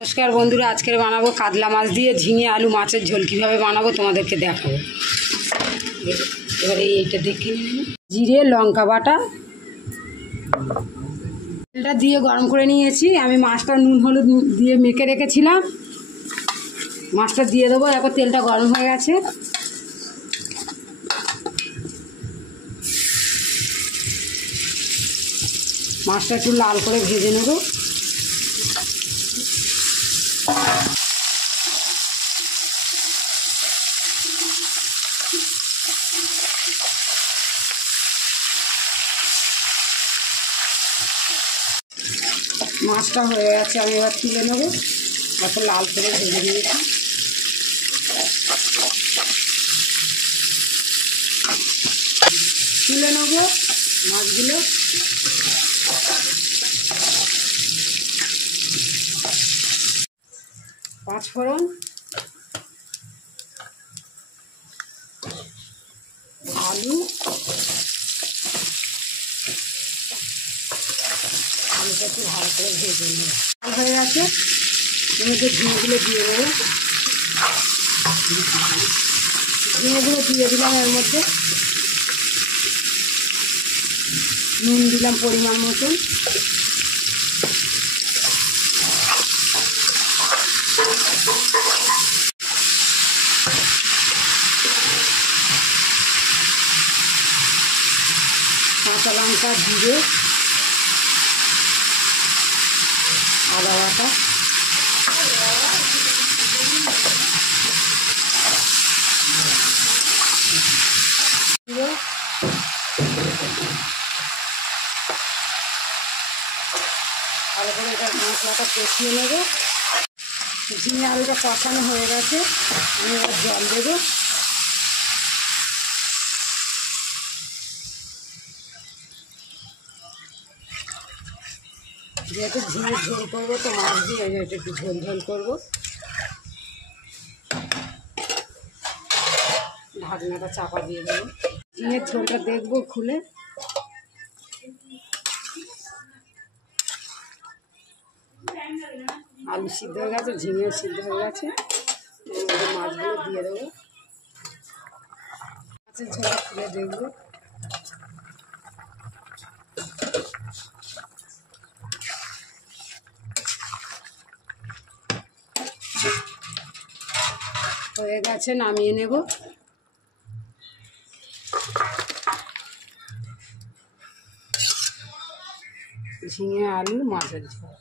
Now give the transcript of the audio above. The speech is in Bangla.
নমস্কার বন্ধুরা, আজকে বানাবো কাতলা মাছ দিয়ে ঝিঙে আলু মাছের ঝোল। কিভাবে বানাবো তোমাদেরকে দেখাবো। এবারে এইটা দেখে নিন, জিরে লঙ্কা বাটা তেলটা দিয়ে গরম করে নিয়েছি। আমি মাছটা নুন হলুদ দিয়ে মেখে রেখেছিলাম, মাছটা দিয়ে দেবো। এখন তেলটা গরম হয়ে গেছে, মাছটা একটু লাল করে ভেজে নেব। মাছটা হয়ে গেছে, আমি এবার তুলে নেব। এত লাল করে ভেজে নিয়েছি। তুলে নেব মাছগুলো। পাঁচফোড়ন, আলু, আলুটা একটু ভালো করে ভেজে নেব। লাল হয়ে গেছে, এর মধ্যে ঝিঙেগুলো দিয়ে দেবো। ঝিঙেগুলো দিয়ে দিলাম। এর মধ্যে নুন দিলাম পরিমাণ মতন। কাঁচা লঙ্কা, জিরে, আদা বাটা, ভালো করে এটা মশলাটা কষিয়ে নেব। ঝিঙে আলুটা কষানো হয়ে গেছে, আমি এবার জল দেবো। যেহেতু ঝিঙে ঝোল করবো, তো মাছ দিয়ে এটা একটু ঝোল ঝোল করবো। ঢাকনাটা চাপা দিয়ে দেবো। ঝিঙের ঝোলটা দেখবো খুলে। আলু সিদ্ধ হয়ে গেছে, ঝিঙেও সিদ্ধ হয়ে গেছে। মাছগুলো দিয়ে দেবো। মাছের ঝোলটা খুলে দেখবো। হয়ে গেছে, নামিয়ে নেব। ঝিঙে আলু মাছের ঝোল।